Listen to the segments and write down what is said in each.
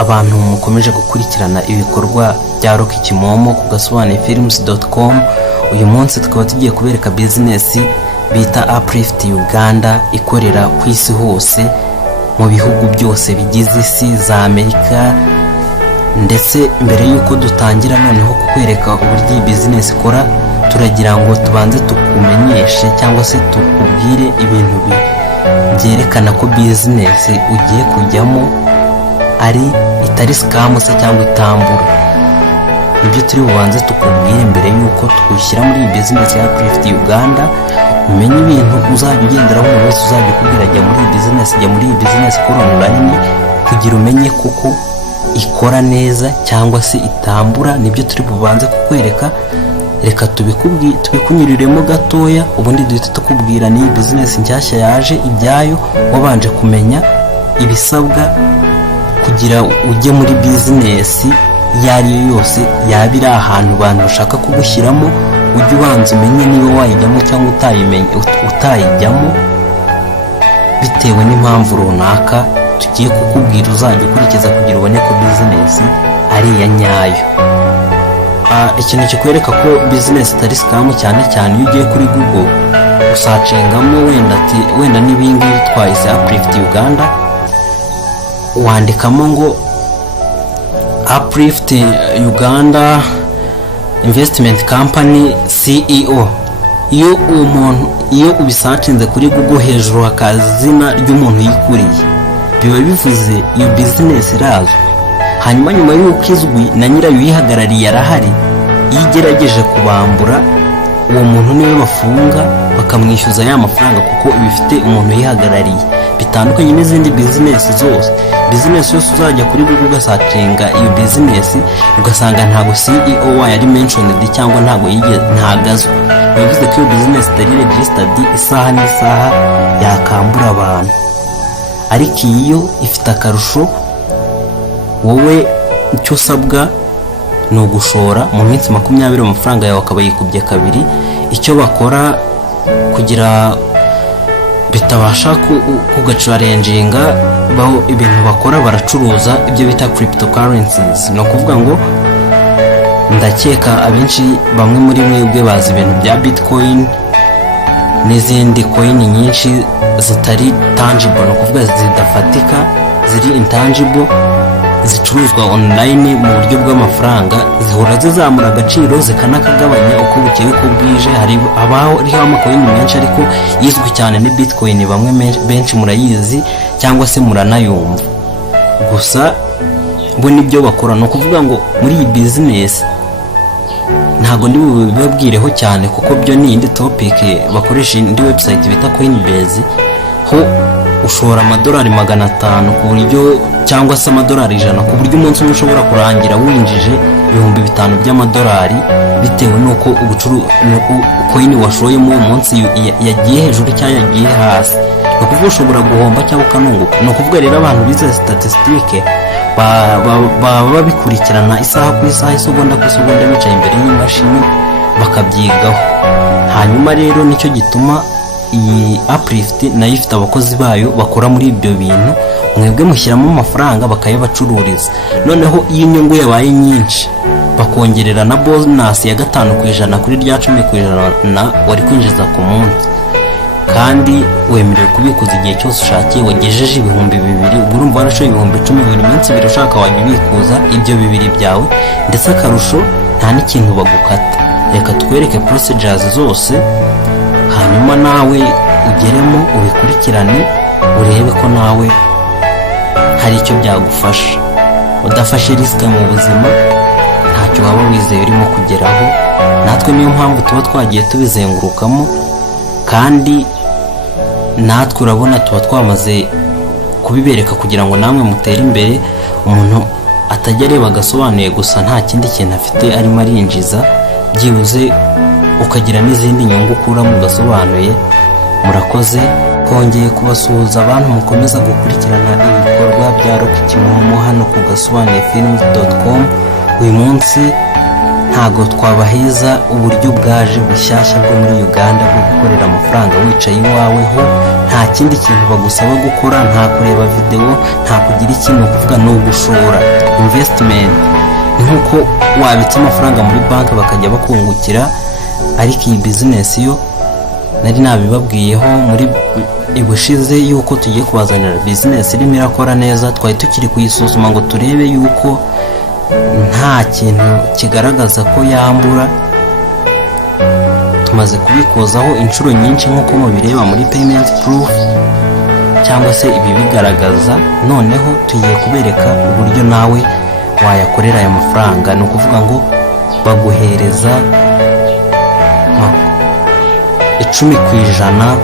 abantu mukomeje gukurikirana ibikorwa bya Rock Kimomo ku gasobanefilms.com. uyu munsi tukaba tugiye kubereka business bita Uplift Uganda ikorera ku isi hose mu bihugu byose bigize isi za Amerika. Ndetse mbere yuko dutangira noneho kukwereka uburyo iyi business ikora, turagira ngo tubanze tukumenyeshe cyangwa se tukubwire ibintu byerekana ko business ugiye kujyamo itari scam se cyangwa itambura. Ibyo turi bubanze tukubwire mbere yuko twishyira muri iyi business ya Uplift Uganda, umenye ibintu uzajya ugenderaho mu wese uzajya kubwira jya muri iyi business ikora online, kugira umenye kuko ikora neza cyangwa se itambura. Nibyo turi bubanze kukwereka. Reka tubikunyuriremo gatoya, ubundi duhita tukubwira ni business nshyashya yaje ibyayo, wabanje kumenya ibisabwa kugira ujye muri business yari yose yaba iri ahantu abantu bashaka kugushyiramo. Ujye ubanza umenye niba wayijyamo cyangwa utayijyamo bitewe n'impamvu runaka tugiye kukubwira, uzajya ukurikiza kugira ubone ko business ari iya nyayo. Ikintu kikwereka ko business itari scam cyane iyo ugiye kuri Google usacengamo wenda n'ibingi twahise Uplift Uganda, wandikamo ngo Uplift Uganda Investment Company CEO. Iyo ubisacinze kuri Google hejuru hakazina ry'umuntu yikuriye, biba bivuze iyo business irazwi. Hanyuma nyuma y'uko izwi na nyirayo yihagarariye arahari, iyo igerageje kubambura uwo muntu niwe bafunga bakamwishyuza ya mafaranga kuko bifite umuntu yihagarariye. Bitandukanye n'izindi business zose. Business yose uzajya kuri Google ugasacinga iyo business ugasanga ntago CEO wayo ari mentioned cyangwa ntagazwe, bivuze ko iyo business itari registered isaha n'isaha yakambura abantu. Ariko iyo ifite akarusho, wowe icyo usabwa ni ugushora mu minsi 20 amafaranga yawe akaba yikubye kabiri. Icyo bakora kugira bitabasha kugacarenjinga baho ibintu bakora, baracuruza ibyo bita cryptocurrencies. No kuvuga ngo ndakeka abenshi bamwe muri mwebwe bazi ibintu bya Bitcoin n'izindi coin nyinshi zitari tangible, no kuvuga zidafatika, ziri intangible, zicuruzwa online mu buryo bw'amafaranga. Zihora zizamura agaciro zikanakagabanya uko bukeye uko bwije. Hariho amacoin menshi, ariko izwi cyane ni Bitcoin. Bamwe benshi murayizi cyangwa se muranayumva, gusa bo nibyo bakora. No kuvuga ngo muri iyi business ntago ndi bubibabwireho cyane kuko byo ni indi topic. Bakoresha indi website bita Coinbase, ho ushora $500 ku buryo cyangwa se $100 ku buryo umunsi umwe ushobora kurangira winjije $5,000 by'amadolari, bitewe nuko coin washoyemo uwo munsi yagiye hejuru cyangwa yagiye hasi. No kuvuga ushobora guhomba cyangwa ukanunguka. No kuvuga rero abantu bize statistique baba babikurikirana isaha ku isaha, isegonda ku isegonda, bicaye imbere y'imashini bakabyigaho. Hanyuma rero nicyo gituma iyi Uplift nayo ifite abakozi bayo bakora muri ibyo bintu. Mwebwe mushyiramo amafaranga bakayabacururiza, noneho iyo inyungu yabaye nyinshi bakongerera na bonus ya 5% kuri rya 10% wari kwinjiza ku munsi. Kandi wemerewe kubikuza igihe cyose ushakiye. Wagejeje $2,000, ubwo urumva warashoye $10,000 buri minsi 2 ushaka wajya ubikuza ibyo 2 byawe. Ndetse akarusho nta n'ikintu bagukata. Reka twereke procedures zose, hanyuma nawe ugeremo ubikurikirane, urebe ko nawe hari icyo byagufasha. Udafashe risk mu buzima ntacyo waba wizeye urimo kugeraho. Natwe niyo mpamvu tuba twagiye tubizengurukamo, kandi natwe urabona tuba twamaze kubibereka kugira ngo namwe mutere imbere. Umuntu atajya areba agasobanuye gusa nta kindi kintu afite arimo arinjiza, byibuze ukagira n'izindi nyungu ukura mu gasobanuye. Murakoze. Kongeye kubasuhuza abantu mukomeza gukurikirana ibikorwa bya Rock Kimomo hano ku gasobanefilms.com. Uyu munsi ntago twabaheza uburyo bwaje bushyashya bwo muri Uganda bwo gukorera amafaranga wicaye iwawe ho nta kindi kintu bagusaba gukora, nta kureba video, nta kugira ikintu kuvuga no gushora investment. Nkuko wabitsa amafaranga muri banki bakajya bakungukira, ariko iyi business yo nari nabibabwiyeho muri ibushize yuko tugiye kubazanira business irimo irakora neza. Twari tukiri kuyisuzuma ngo turebe yuko nta kintu kigaragaza ko yambura. Tumaze kubikozaho inshuro nyinshi nkuko mubireba muri payment proof cyangwa se ibi bigaragaza. Noneho tugiye kubereka uburyo nawe wayakorera aya mafaranga. Ni ukuvuga ngo baguhereza 10%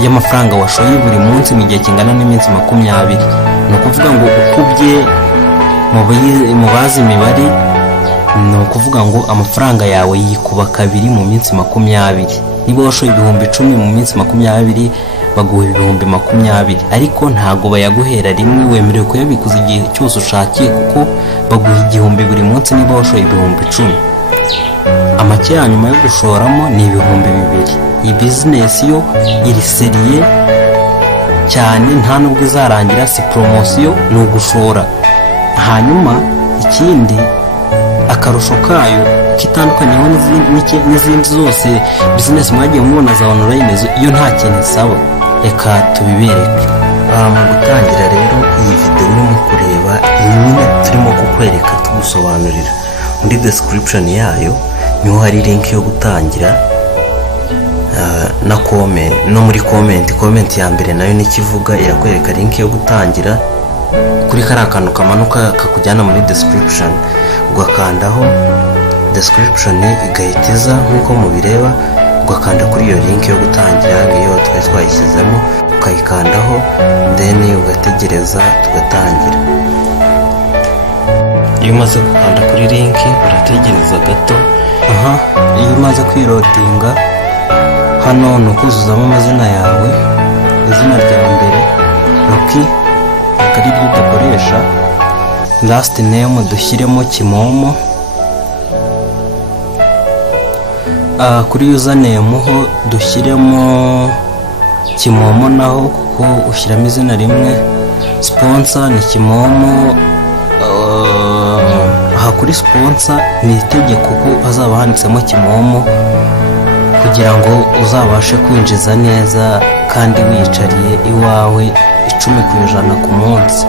y'amafaranga washoye buri munsi mu gihe kingana n'iminsi 20. Ni ukuvuga ngo ukubye mu bazi imibare, ni ukuvuga ngo amafaranga yawe yikuba kabiri mu minsi 20. Niba washoye 10,000 mu minsi 20 baguha 20,000, ariko ntago bayaguhera rimwe. Wemerewe kuyabikuza igihe cyose ushakiye kuko baguha 1,000 buri munsi niba washoye 10,000. Amake ya nyuma yo gushoramo ni 2,000. Iyi business yo iri seriye cyane, nta nubwo izarangira, si promotion, ni ugushora. Hanyuma ikindi akarusho kayo kitandukanyeho n'izindi zose business mwagiye mubona za online, iyo nta kintu isaba. Reka tubibereke. Mu gutangira rero iyi video urimo kureba nyine turimo kukwereka tugusobanurira, muri description yayo niho hari link yo gutangira na comment. No muri comment ya mbere nayo nikivuga irakwereka link yo gutangira kuri kari akantu kamanuka kakujyana muri description. Ugakandaho description igahitiza nkuko mubireba, ugakanda kuri iyo link yo gutangira ngiyo twayishyizemo, ukayikandaho then ugategereza tugatangira. Iyo umaze gukanda kuri link urategereza gato. Iyo umaze kwirodinga hano ni ukuzuzamo amazina yawe, izina rya mbere Rocky akari ryo dukoresha, last name dushyiremo Kimomo. Kuri username ho dushyiremo Kimomo naho kuko ushyiramo izina rimwe. Sponsor ni Kimomo. Kuri sponsor ni itegeko ko hazaba handitsemo Kimomo kugira ngo uzabashe kwinjiza neza kandi wiyicariye iwawe 10% ku munsi.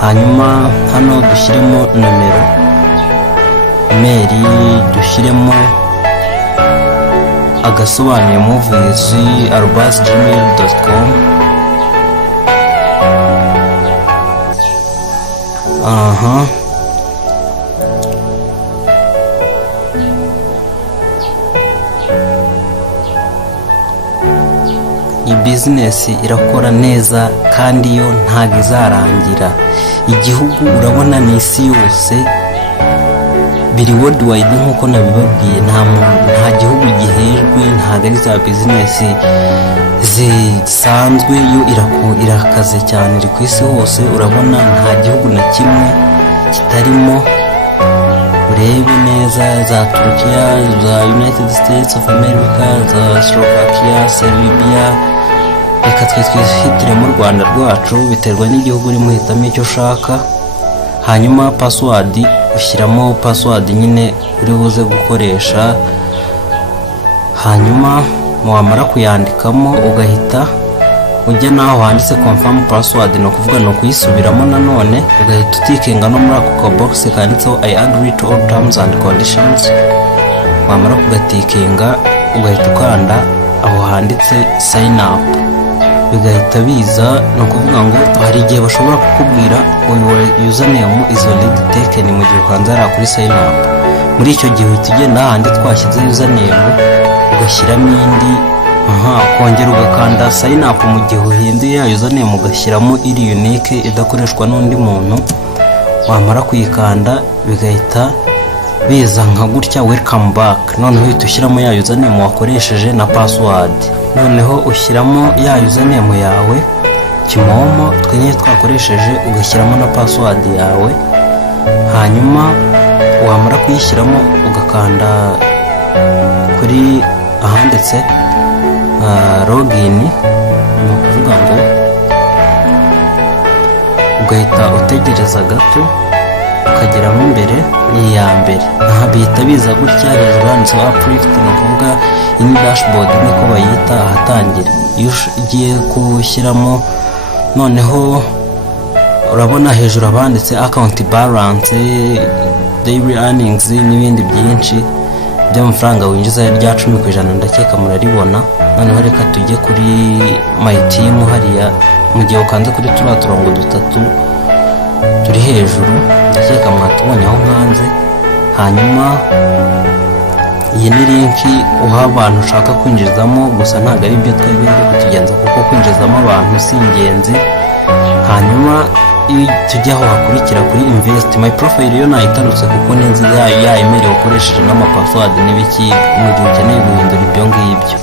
Hanyuma hano dushyiremo nomero, email dushyiremo agasobanuye movies@gmail.com. Iyi business irakora neza kandi yo ntago izarangira. Igihugu urabona ni isi yose, biri worldwide nkuko nabibabwiye. Nta gihugu gihejwe, ntago ari za business zisanzwe. Yo irakaze cyane, iri ku isi hose. Urabona nta gihugu na kimwe kitarimo. Urebe neza za Turkiya, za United States of America, za Slovakia, Serbia. Reka twihitire mu Rwanda rwacu, biterwa n'igihugu urimo uhitamo icyo ushaka. Hanyuma password ushyiramo password nyine uri buze gukoresha. Hanyuma wamara kuyandikamo ugahita ujya naho handitse confirm password, no kuvuga no kuyisubiramo nanone. Ugahita utikinga no muri ako box kanditseho I agree to all terms and conditions. Wamara kugatikinga ugahita ukanda aho handitse sign up, bigahita biza. No kuvuga ngo hari igihe bashobora kukubwira your username is already taken mu gihe ukanzara kuri sign up. Muri icyo gihe uhita ugenda ahandi twashyize username ugashyiramo indi, kongera ugakanda sign up mu gihe uhinduye ya username ugashyiramo iri unique idakoreshwa n'undi muntu. Wamara kuyikanda bigahita biza nka gutya welcome back. Noneho uhita ushyiramo ya username wakoresheje na password. Noneho ushyiramo ya username yawe Kimomo twenye twakoresheje, ugashyiramo na password yawe. Hanyuma wamara kuyishyiramo ugakanda kuri ahanditse login, ni ukuvuga ngo ugahita utegereza gato ukageramo imbere n'iya mbere. Aha bihita biza gutya, hejuru handitseho uplift, ni ukuvuga iyi dashboard niko bayita ahatangira. Iyo ugiye gushyiramo noneho urabona hejuru abanditse account balance, daily earnings n'ibindi byinshi by'amafaranga winjiza rya 10%, ndakeka muraribona. Noneho reka tujye kuri my team hariya, mu gihe ukanze kuri turiya turongo dutatu turi hejuru, ndakeka mwatubonye aho nkanze. Hanyuma iyi ni linki uha abantu ushaka kwinjizamo, gusa ntabwo ari byo twebwe kutugenza kuko kwinjizamo abantu si ingenzi. Hanyuma iyo tujya aho hakurikira kuri invest, my profile yo nayitarutse kuko ni nziza, ya email ukoresheje n'amapassword n'ibiki mu gihe ukeneye guhindura ibyo ngibyo.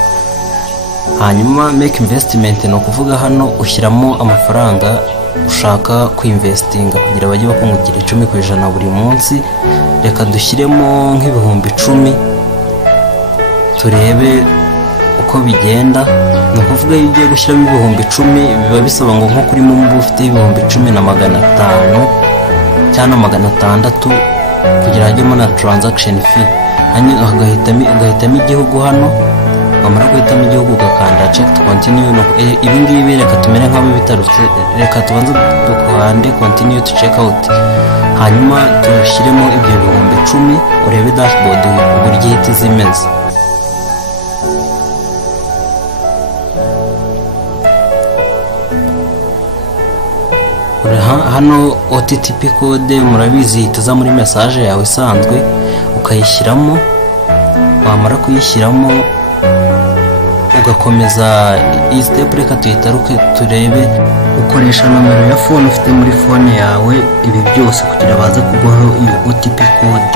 Hanyuma make investment, ni ukuvuga hano ushyiramo amafaranga ushaka kwinvestinga kugira bajye bakungukira 10% buri munsi. Reka dushyiremo nk'ibihumbi 10 turebe uko bigenda. Ni ukuvuga iyo ugiye gushyiramo ibihumbi 10 biba bisaba ngo nko kuri mumbu ufite ibihumbi 10,500 cyangwa 600 kugira hajyemo na transaction fee. Hanyuma ugahitamo igihugu hano, wamara guhitamo igihugu ugakanda check to continue. Ibi ngibi reka tumere nk'abo bitarutse, reka tubanze dukande continue to check out, hanyuma dushyiremo ibyo bihumbi 10 urebe dashboard uburyo ihita zimeze. Hano OTP code murabizi ihita muri message yawe isanzwe, ukayishyiramo. Wamara kuyishyiramo ugakomeza iyi step, reka tuyitaruke turebe. Ukoresha nomero ya phone ufite muri phone yawe, ibi byose kugira baze kuguha iyo OTP code,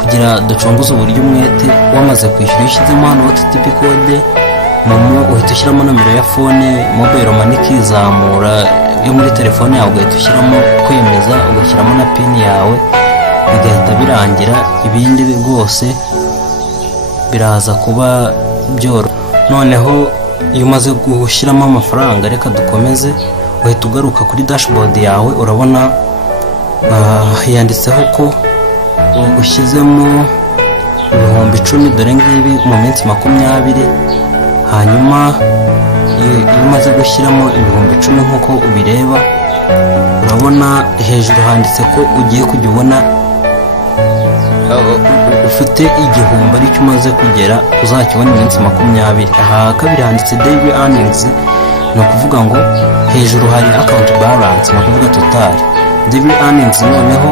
kugira ducunguze uburyo umwete. Wamaze kwishyura ushyizemo hano OTP code, momo uhita ushyiramo nomero ya phone, mobile money ikizamura yo muri telefone yawe, ugahita ushyiramo kwemeza, ugashyiramo na pin yawe, bigahita birangira. Ibindi rwose biraza kuba byoro. Noneho iyo umaze gushyiramo amafaranga, reka dukomeze, uhita ugaruka kuri dashboard yawe. Urabona yanditseho ko ushyizemo ibihumbi 10, dore ngibi mu minsi 20. Hanyuma iyo umaze gushyiramo ibihumbi 10 nk'uko ubireba, urabona hejuru handitse ko ugiye kujya ubona ufite igihumbi aricyo umaze kugera uzakibona iminsi 20. Aha kabiri handitse daily earnings, ni ukuvuga ngo hejuru hari account balance, ni ukuvuga total. Daily earnings noneho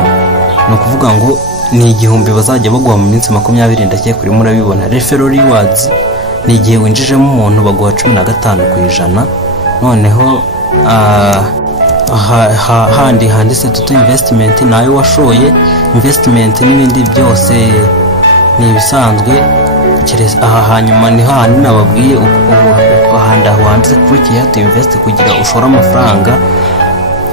ni ukuvuga ngo ni igihumbi bazajya baguha mu minsi 20, ndakeka kuri murabibona. Referral rewards ni igihe winjijemo umuntu baguha 15%. Noneho handi handitse total investment, nayo washoye investment n'ibindi byose ni ibisanzwe. Aha hanyuma ni handi nababwiye ukahanda handitse click here to invest kugira ushora amafaranga.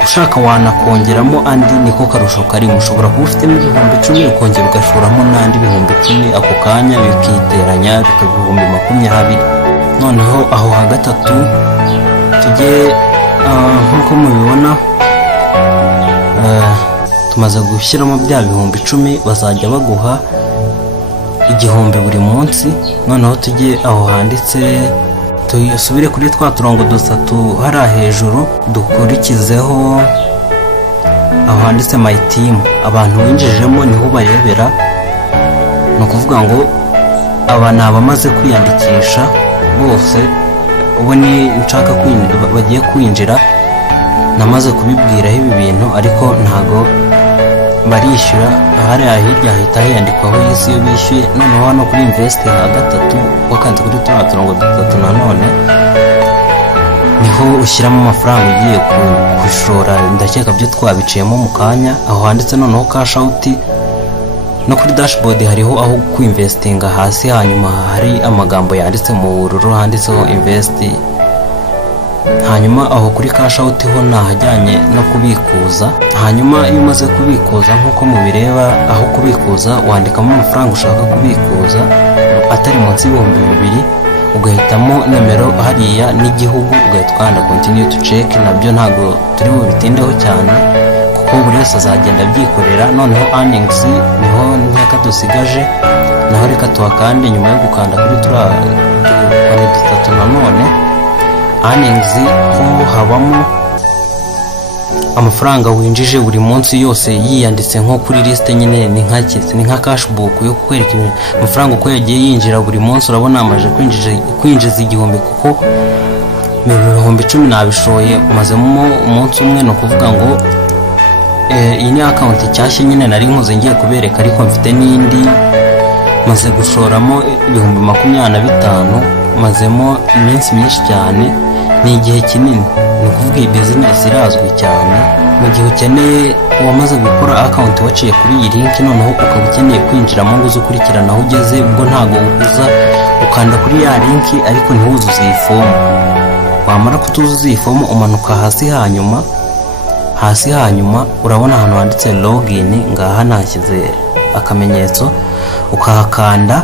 Ushaka wanakongeramo andi, niko karusho kari. Mushobora kuba ufite ibihumbi 10 ukongera ugashoramo n'andi ibihumbi 10, ako kanya bikiteranya bikaba ibihumbi 20. Noneho aho hagatatu tujye nk'uko mubibona, tumaze gushyiramo bya bihumbi 10, bazajya baguha igihumbi buri munsi. Noneho tujye aho handitse, tuyisubire kuri twa turongo dutatu hari hejuru, dukurikizeho aho handitse my team. Abantu winjijemo niho barebera, ni ukuvuga ngo aba ni abamaze kwiyandikisha bose. Ubu ni nshaka bagiye kwinjira, namaze kubibwiraho ibi bintu, ariko ntago barishyura. Hariya hirya hahita hiyandikwaho isi iyo bishyuye. Noneho hano kuri invest gatatu, wakanze kuri turiya turongo dutatu nanone, niho ushyiramo amafaranga ugiye kushora. Ndakeka byo twabiciyemo mu kanya. Aho handitse noneho cash out, no kuri dashboard hariho aho kwinvestinga hasi. Hanyuma hari amagambo yanditse mu bururu handitseho invest. hanyuma aho kuri cash out ho nahajyanye no kubikuza. Hanyuma iyo umaze kubikuza nk'uko mubireba, aho kubikuza wandikamo amafaranga ushaka kubikuza atari munsi y'ibihumbi 2,000, ugahitamo nimero hariya n'igihugu, ugahita ukanda continue to check. Nabyo ntabwo turi bubitindeho cyane kuko buri wese azagenda abyikorera. Noneho earnings niho nkeka dusigaje, naho reka tuhakande. Nyuma yo gukanda kuri turiya dutatu nanone earnings ho habamo amafaranga winjije buri munsi yose yiyanditse nko kuri liste nyine, ni nka cash book yo kukwereka amafaranga uko yagiye yinjira buri munsi. Urabona amaje kwinjiza 1,000 kuko 10,000 nabishoye mazemo umunsi umwe. No kuvuga ngo iyi ni account cyashye nyine nari nkoze ngiye kubereka, ariko mfite n'indi maze gushoramo 25,000, mazemo iminsi myinshi cyane, ni igihe kinini. Ni ukuvuga iyi business irazwi cyane. Mu gihe ukeneye wamaze gukora account waciye kuri iyi link, noneho ukaba ukeneye kwinjiramo ngo uze ukurikirana aho ugeze, ubwo ntabwo uza ukanda kuri ya link ariko ntiwuzuze iyi fomu. Wamara kutuzuza iyi fomu umanuka hasi hanyuma urabona ahantu handitse login, ngaha nashyize akamenyetso, ukahakanda.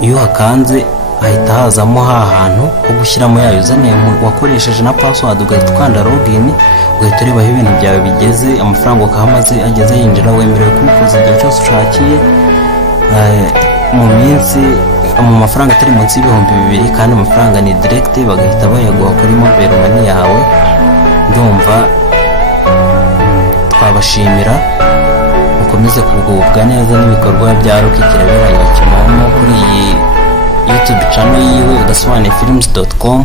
Iyo hakanze hahita hazamo hantu ho gushyiramo ya username wakoresheje na password, ugahita ukanda login, ugahita urebaho ibintu byawe bigeze, amafaranga ukahamaze ageze yinjira. Wemerewe kubikuza igihe cyose ushakiye mu mafaranga atari munsi y'ibihumbi 2,000, kandi amafaranga ni direct, bagahita bayaguha kuri mobile money yawe. Ndumva twabashimira, mukomeze kugubwa neza n'ibikorwa bya Rocky Kirabiranya Kimomo kuri iyi YouTube channel yiwe Gasobanuye Films.com.